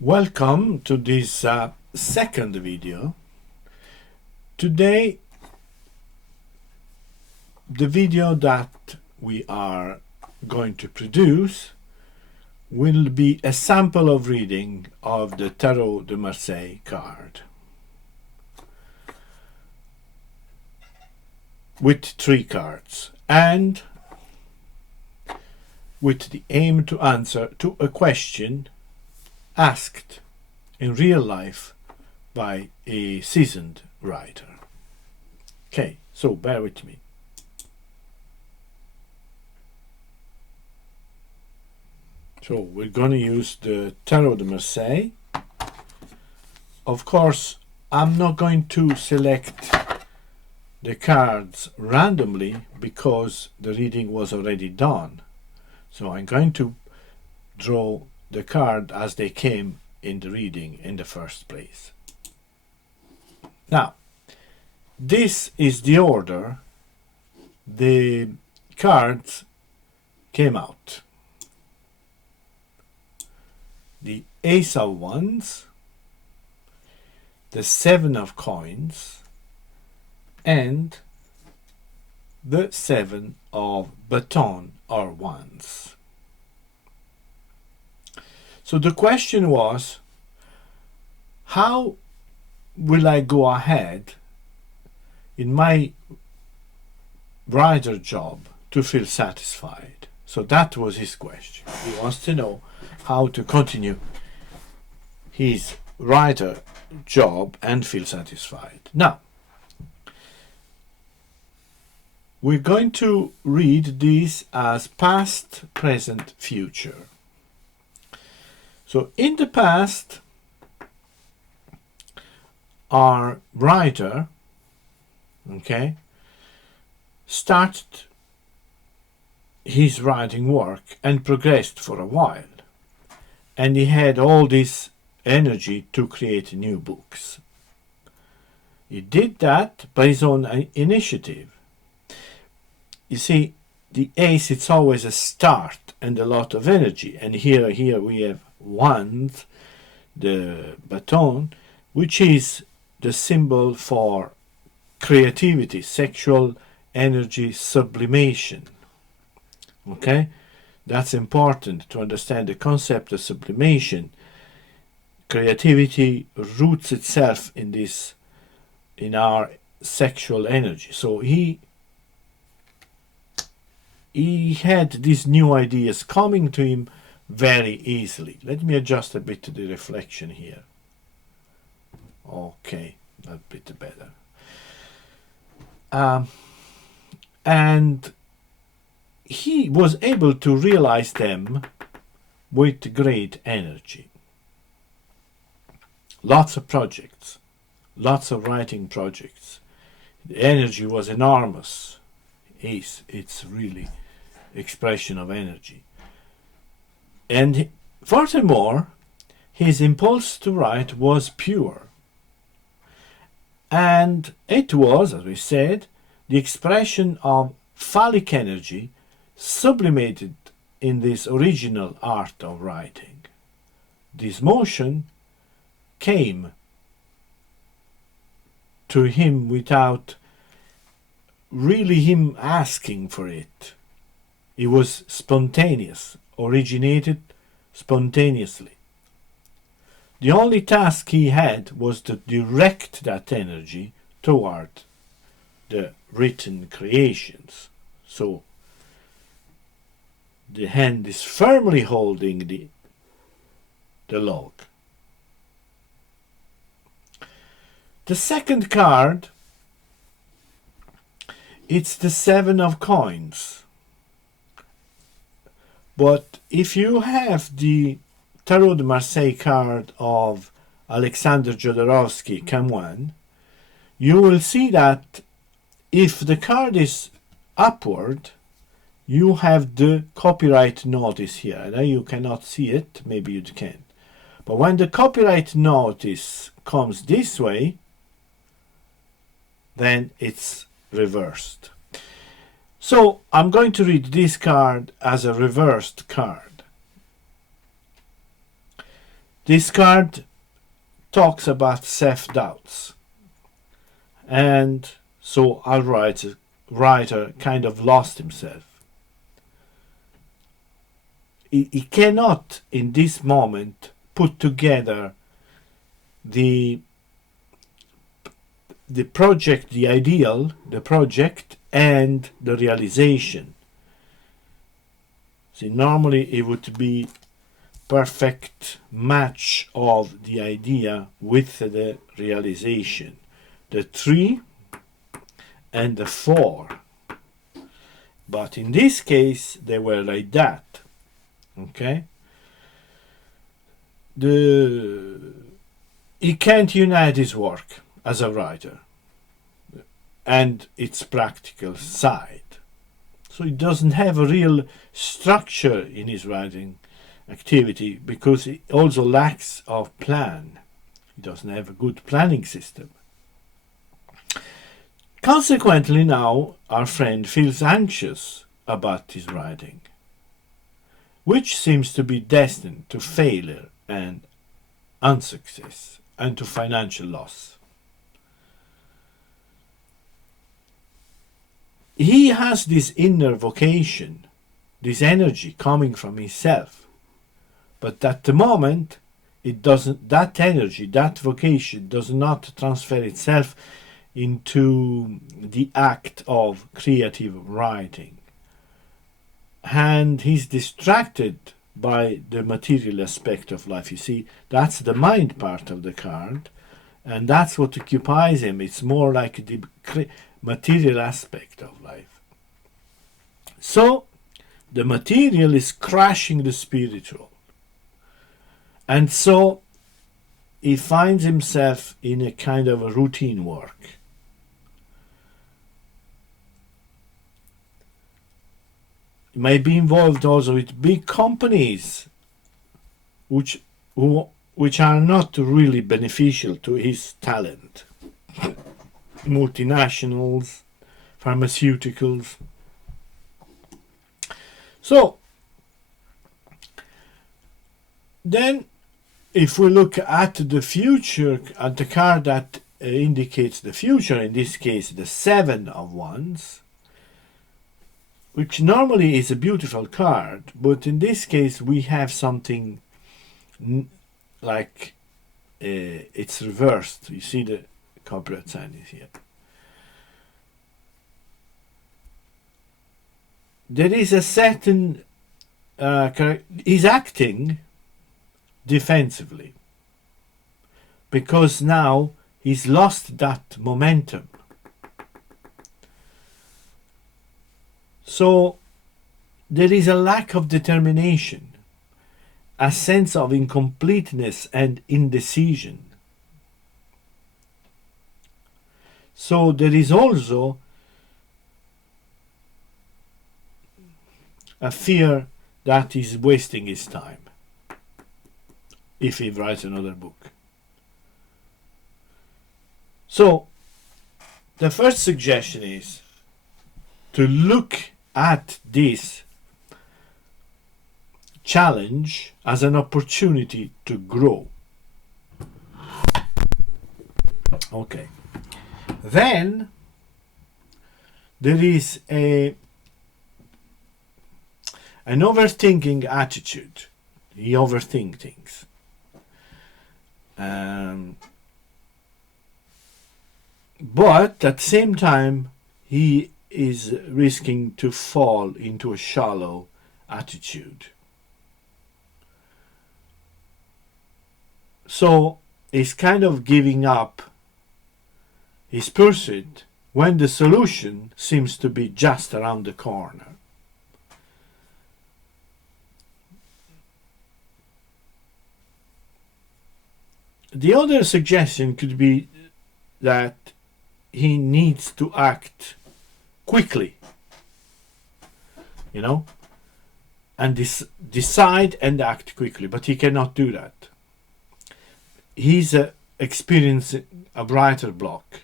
Welcome to this second video. Today, the video that we are going to produce will be a sample of reading of the Tarot de Marseille card with 3 cards and with the aim to answer to a question asked in real life by a seasoned writer. Okay, so bear with me. So we're going to use the Tarot de Marseille. Of course, I'm not going to select the cards randomly because the reading was already done. So I'm going to draw the card as they came in the reading in the first place. Now, this is the order the cards came out. The Ace of Wands, the 7 of Coins, and the 7 of Baton or Wands. So the question was, how will I go ahead in my writer job to feel satisfied? So that was his question. He wants to know how to continue his writer job and feel satisfied. Now, we're going to read this as past, present, future. So in the past, our writer, started his writing work and progressed for a while. And he had all this energy to create new books. He did that by his own initiative. You see, the ace, it's always a start and a lot of energy. And here we have Wands, the baton, which is the symbol for creativity, sexual energy sublimation. Okay, that's important to understand the concept of sublimation. Creativity roots itself in our sexual energy. So he had these new ideas coming to him very easily. Let me adjust a bit to the reflection here. Okay, a bit better. And he was able to realize them with great energy. Lots of projects, lots of writing projects. The energy was enormous. It's really expression of energy. And furthermore, his impulse to write was pure. And it was, as we said, the expression of phallic energy sublimated in this original art of writing. This motion came to him without really him asking for it. It was spontaneous, originated spontaneously. The only task he had was to direct that energy toward the written creations. So the hand is firmly holding the log. The second card, it's the 7 of Coins. But if you have the Tarot de Marseille card of Alexander Jodorowsky, Camoin, you will see that if the card is upward, you have the copyright notice here. Now you cannot see it, maybe you can. But when the copyright notice comes this way, then it's reversed. So I'm going to read this card as a reversed card. This card talks about self-doubts, and so our writer kind of lost himself. He cannot in this moment put together the project, the ideal, the project, and the realization. See, normally it would be perfect match of the idea with the realization. The 3 and the 4. But in this case, they were like that. Okay? He can't unite his work as a writer and its practical side. So he doesn't have a real structure in his writing activity because he also lacks of plan. He doesn't have a good planning system. Consequently, now our friend feels anxious about his writing, which seems to be destined to failure and unsuccess and to financial loss. He has this inner vocation, this energy coming from himself, but at the moment it doesn't, that energy, that vocation does not transfer itself into the act of creative writing, and he's distracted by the material aspect of life. You see, that's the mind part of the card, and that's what occupies him. It's more like the material aspect of life. So the material is crashing the spiritual, and so he finds himself in a kind of a routine work. He may be involved also with big companies which are not really beneficial to his talent. Multinationals, pharmaceuticals. So then if we look at the future, at the card that indicates the future, in this case the 7 of Wands, which normally is a beautiful card, but in this case we have something like it's reversed. You see the copyright sign is here. There is a certain he's acting defensively because now he's lost that momentum. So there is a lack of determination, a sense of incompleteness and indecision. So there is also a fear that he's wasting his time if he writes another book. So the first suggestion is to look at this challenge as an opportunity to grow. Okay. Then there is an overthinking attitude. He overthinks things. But at the same time, he is risking to fall into a shallow attitude. So he's kind of giving up his pursuit when the solution seems to be just around the corner. The other suggestion could be that he needs to act quickly, and decide and act quickly, but he cannot do that. He's experiencing a writer block,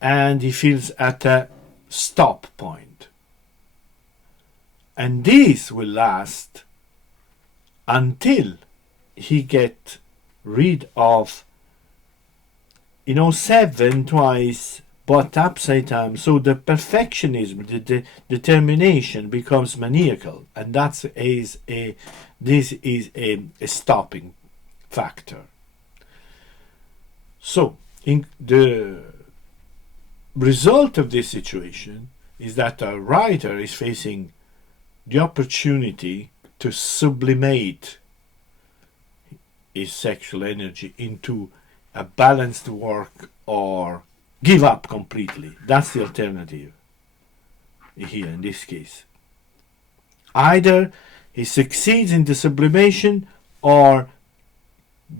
and he feels at a stop point. And this will last until he get rid of 7 twice but upside down, so the perfectionism, the determination becomes maniacal, and this is a stopping factor. So in the result of this situation is that a writer is facing the opportunity to sublimate his sexual energy into a balanced work or give up completely. That's the alternative here in this case. Either he succeeds in the sublimation or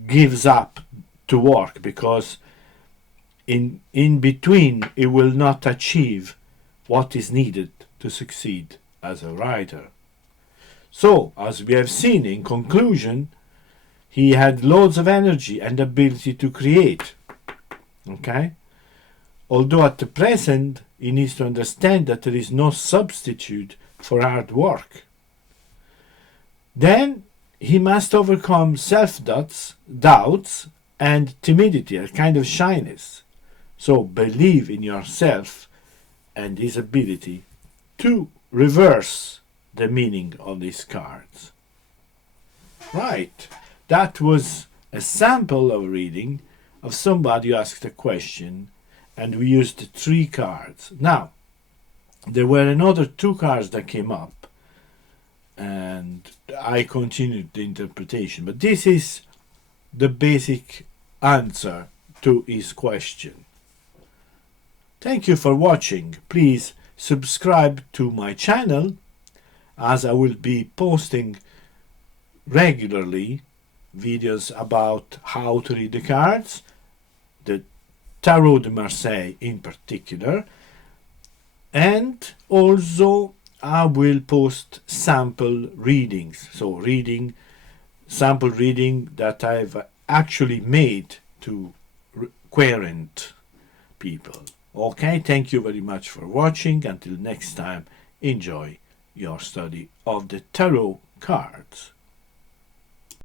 gives up to work, because in between he will not achieve what is needed to succeed as a writer. So, as we have seen, in conclusion, he had loads of energy and ability to create. Okay? Although at the present, he needs to understand that there is no substitute for hard work. Then he must overcome self-doubts and timidity, a kind of shyness. So believe in yourself and his ability to reverse the meaning of these cards. Right, that was a sample of reading of somebody who asked a question, and we used 3 cards. Now, there were another 2 cards that came up, and I continued the interpretation, but this is the basic answer to his question. Thank you for watching. Please subscribe to my channel, as I will be posting regularly videos about how to read the cards, the Tarot de Marseille in particular, and also I will post sample readings, so sample reading that I've actually made to querent people. Okay, thank you very much for watching. Until next time, enjoy your study of the tarot cards.